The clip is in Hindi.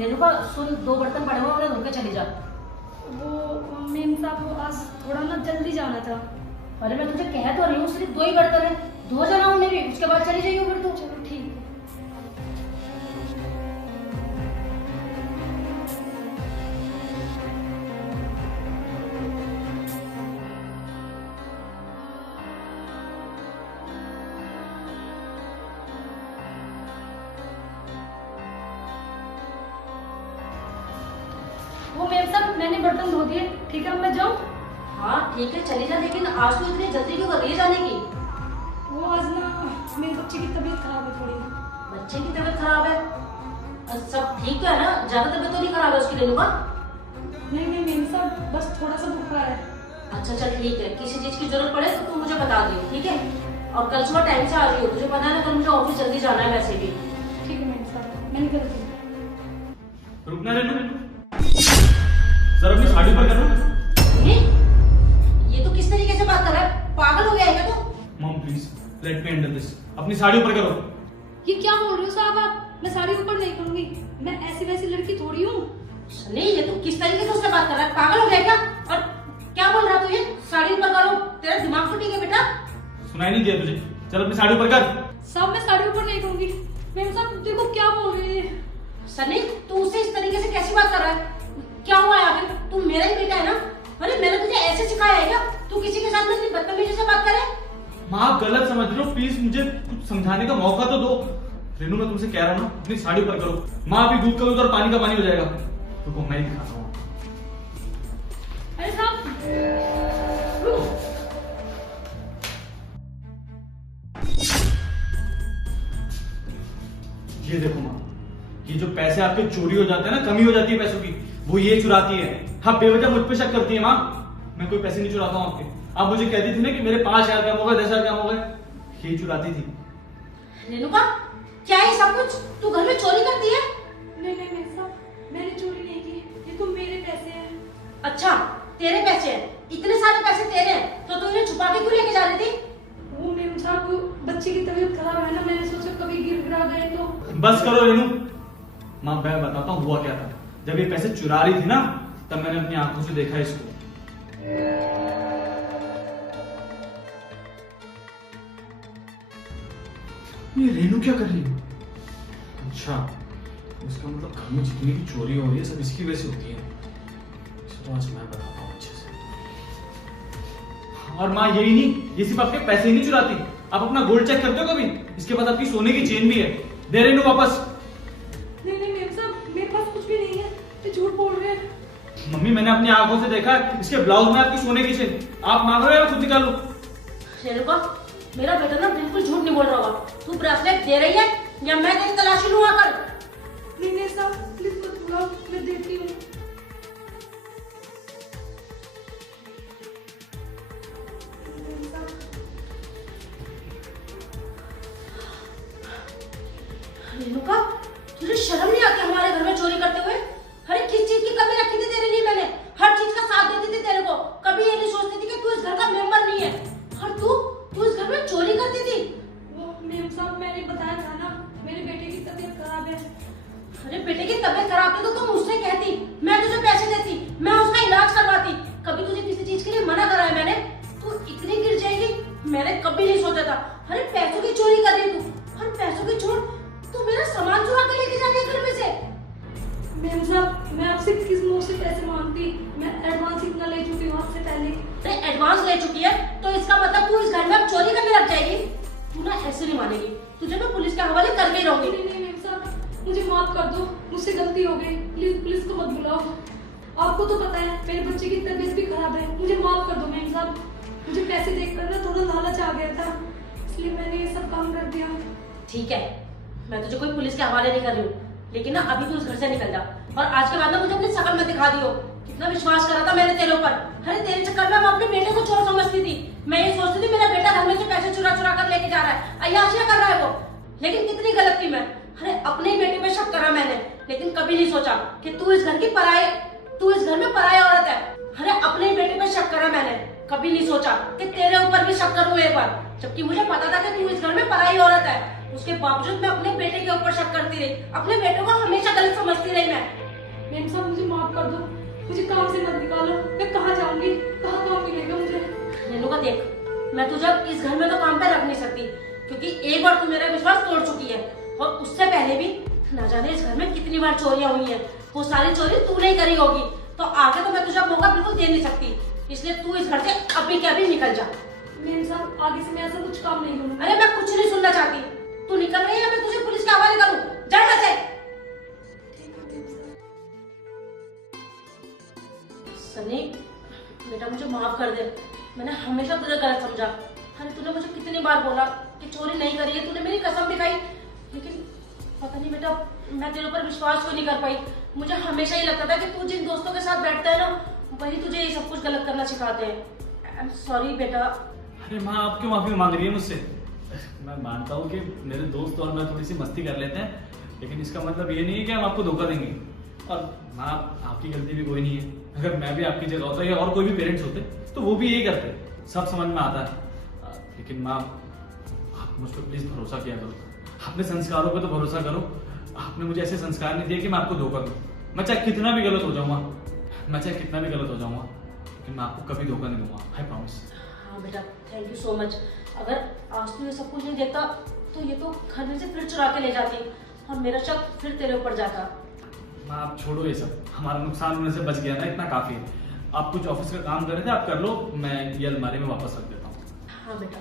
रेणुका सुन, 2 बर्तन पड़े हुए, उन्हें धो के चली जा। वो मेम साहब को आज थोड़ा ना जल्दी जाना था। अरे मैं तुझे कह तो रही हूँ, सिर्फ 2 ही बर्तन है, धो जाना उन्हें भी, उसके बाद चली जाइए फिर तो। चलो ठीक है। वो मेम साहब मैंने बर्तन धो दिए, ठीक है अब मैं जाऊँ? हाँ ठीक है चली जा, लेकिन आज तो इतनी जल्दी क्यों कर रही है जाने की? वो आज ना मेरे बच्चे की तबीयत खराब है थोड़ी। बच्चे की तबीयत खराब है? सब ठीक तो है ना? ज्यादा तबीयत तो नहीं खराब है उसकी रेणुका? नहीं नहीं मेम साहब, बस थोड़ा सा बुखार है। अच्छा चल ठीक है, किसी चीज की जरूरत पड़े तो तू मुझे बता दियो, ठीक है? और कल सुबह टाइम से आ रही हो, तुझे पता है ना कल मुझे ऑफिस जल्दी जाना है वैसे भी। ठीक है मेम साहब, मैं निकलती हूँ। रुकना रेणु, सर अपनी साड़ी पर करो। ये तो किस तरीके से बात कर रहा है? पागल हो गया है क्या तू? Mom please let me handle this. अपनी साड़ी ऊपर करो। ये क्या बोल रहे हो साहब आप? मैं साड़ी ऊपर नहीं करूंगी, मैं ऐसी वैसी लड़की थोड़ी हूँ। नहीं ये तू किस तरीके से उससे बात कर रहा है? पागल हो गया क्या? और क्या बोल रहा तू ये? साड़ी ऊपर करो, तेरा दिमाग तो ठीक है बेटा? सुनाई नहीं दिया तुझे? चल अपनी साड़ी ऊपर कर। साहब मैं साड़ी ऊपर नहीं करूंगी। मेम साहब देखो क्या बोल रहे हैं। सनी तू उससे इस तरीके से कैसी बात कर रहा है? क्या हुआ है आखिर? तू मेरा ही बेटा है ना? अरे मैंने तुझे ऐसे सिखाया है क्या? तू किसी के साथ में इतनी बदतमीजी से बात करे? माँ आप गलत समझ रहे हो, प्लीज मुझे कुछ समझाने का मौका तो दो। रेणु मैं तुमसे कह रहा हूँ ना, अपनी साड़ी ऊपर करो। माँ अभी दूध का दूध और पानी का पानी हो जाएगा। रुको मैं ही दिखाता हूँ। अरे साहब ये देखो माँ, ये जो पैसे आपके चोरी हो जाते हैं ना, कमी हो जाती है पैसों की, वो ये चुराती है। हाँ बेवजह मुझ पे शक करती है माँ। मैं कोई पैसे नहीं चुराता हूँ आपके। आप मुझे कहती थी ना कि मेरे 5,000 कम हो गए, 10,000 कम हो गए, ये चुराती थी। रेणुका क्या है सब कुछ? तू घर में चोरी करती है? नहीं नहीं मेम साहब, मैंने चोरी नहीं की, ये तो मेरे पैसे हैं। अच्छा तेरे पैसे हैं? इतने सारे पैसे तेरे हैं तो तू इन्हें छुपा के क्यों लेके जा रही थी? वो मेम साहब बच्चे की तबीयत खराब है ना, मैंने सोचा कभी गिर गिरा गए तो। बस करो रेणु। माँ मैं बताता हूँ हुआ क्या था। जब ये पैसे चुरा रही थी ना, तब मैंने अपनी आंखों से देखा इसको। ये रेणु क्या कर रही है? अच्छा इसका मतलब घर में जितनी भी चोरी हो रही है सब इसकी वजह से होती है। इसे तो आज मैं बताता हूँ अच्छे से। और माँ यही नहीं, ये सिर्फ आपके पैसे ही नहीं चुराती, आप अपना गोल्ड चेक करते हो कभी? इसके पास आपकी सोने की चेन भी है। दे रेणु वापस। नहीं नहीं मेम साहब, मेरे पास कुछ भी नहीं है, ये झूठ बोल रहे हैं। मम्मी मैंने अपनी आंखों से देखा इसके ब्लाउज में आपकी सोने की चेन। आप मांग रहे हो या खुद निकालो? रेणुका मेरा बेटा ना बिल्कुल झूठ नहीं बोल रहा होगा। तू ब्रेसलेट दे रही है या मैं तेरी तलाशी लूं आकर? नहीं नहीं साहब प्लीज मत बुलाओ, मैं देती हूँ। रेणुका तुझे शर्म नहीं आती हमारे घर में चोरी करते हुए? अरे किस चीज की कमी रखी थी तेरे लिए मैंने? हर चीज का साथ देती थी तेरे को, कभी ये नहीं सोचती थी कि तू इस घर का मेंबर नहीं है। और तू इस घर में चोरी करती थी? वो मेम साहब मैंने बताया था ना, मेरे बेटे की तबीयत खराब है। अरे बेटे की तबीयत खराब थी तो तुम मुझसे कहती, मैं तुझे पैसे देती, मैं उसका इलाज करवाती। कभी तुझे किसी चीज के लिए मना करा है मैंने? तू इतनी गिर जाएगी मैंने कभी नहीं सोचा था। अरे पैसों की चोरी कर रही है तू, और पैसों की चोट तू मेरा सामान चुरा के लेके जा रही है घर में से। मेम साहब मैं आपसे किस मुंह से पैसे मांगती, मैं एडवांस इतना ले चुकी हूँ आपसे पहले। तो एडवांस ले चुकी है तो इसका मतलब तू इस घर में अब चोरी करने लग जाएगी? तू ना ऐसे नहीं मानेगी, तुझे मैं पुलिस के हवाले करके ही रहूंगी। नहीं नहीं मेम साहब मुझे माफ कर दो, मुझसे गलती हो गई, प्लीज पुलिस को मत बुलाओ। आपको तो पता है मेरे बच्चे की तबीयत भी खराब है, मुझे माफ कर दो मेम साहब। मुझे पैसे देखकर ना थोड़ा लालच आ गया था, इसलिए मैंने ये सब काम कर दिया। ठीक है मैं तुझे कोई पुलिस के हवाले नहीं कर रही हूँ, लेकिन ना अभी तू इस घर से निकल जा। और आज के बाद ना मुझे अपनी शकल में दिखा दियो। कितना विश्वास करा था मैंने तेरे ऊपर। अरे तेरे चक्कर में मैं अपने बेटे को चोर समझती थी। मैं ये सोचती थी मेरा बेटा घर में से पैसे चुरा चुरा कर लेके जा रहा है, अय्याशियां कर रहा है वो। लेकिन कितनी गलत थी मैं। अरे अपने ही बेटे पे शक करा मैंने, लेकिन कभी नहीं सोचा कि तू इस घर में पराई औरत है। अरे अपने ही बेटे पे शक करा मैंने, कभी नहीं सोचा कि तेरे ऊपर भी शक करूं एक बार, जबकि मुझे पता था कि तू इस घर में पराई औरत है। उसके बावजूद मैं अपने बेटे के ऊपर शक करती रही, अपने बेटे को हमेशा गलत समझती रही मैं। मैम साहब मुझे माफ कर दो, मुझे काम से मत निकालो, मैं कहाँ जाऊंगी, कहाँ काम मिलेगा मुझे। रेणुका देख, मैं तुझे इस घर में तो काम पे रख नहीं सकती, क्योंकि एक बार तू मेरा विश्वास तोड़ चुकी है, और उससे पहले भी ना जाने इस घर में कितनी बार चोरियां हुई हैं। वो सारी चोरी तू नहीं करी होगी, तो आगे तो मैं तुझे मौका बिल्कुल दे नहीं सकती, इसलिए तू इस घर से अभी के अभी निकल जा। मैम साहब आगे से मैं ऐसा कुछ काम नहीं करूँगी। अरे मैं कुछ नहीं सुनना चाहती, तू निकल रही है, मैं तुझे पुलिस के हवाले करूं, जा यहाँ से। ठीक है मैम साहब। सनी बेटा मुझे माफ कर दे, मैंने हमेशा तुझे गलत समझा। अरे तूने मुझे कितनी बार बोला कि चोरी नहीं करी है, तूने मेरी कसम दिखाई, लेकिन पता नहीं बेटा मैं तेरे ऊपर विश्वास क्यों नहीं कर पाई। मुझे हमेशा ही लगता था कि तू जिन दोस्तों के साथ बैठता है ना, वही तुझे ये सब कुछ गलत करना सिखाते हैं। आई एम सॉरी बेटा। अरे माँ, आप क्यों माफी मांग रही है मुझसे? मैं मानता हूँ कि मेरे दोस्त और मैं थोड़ी सी मस्ती कर लेते हैं, लेकिन इसका मतलब ये नहीं है कि हम आपको धोखा देंगे। और माँ, आपकी गलती भी कोई नहीं है। अगर मैं भी आपकी जगह होता या और कोई भी पेरेंट्स होते तो वो भी यही करते, सब समझ में आता है। लेकिन माँ, आप मुझ पर प्लीज भरोसा किया करो, अपने संस्कारों पे तो भरोसा करो। आपने मुझे ऐसे संस्कार नहीं दिए कि मैं आपको धोखा दूं। मैं चाहे कितना भी गलत हो जाऊंगा, मैं चाहे कितना भी गलत हो जाऊंगा, लेकिन मैं आपको कभी धोखा नहीं दूंगा, आई प्रॉमिस। हाँ बेटा, थैंक यू सो मच। अगर आज तू ये सब कुछ नहीं देखता तो ये तो घर में से फिर चुरा के ले जाती और मेरा शक फिर तेरे ऊपर जाता। माँ, आप छोड़ो ये सब, हमारा नुकसान होने से बच गया ना, इतना काफी है। आप कुछ ऑफिस का काम कर रहे थे, आप कर लो, मैं ये अलमारी में वापस रख देता हूँ। हाँ बेटा।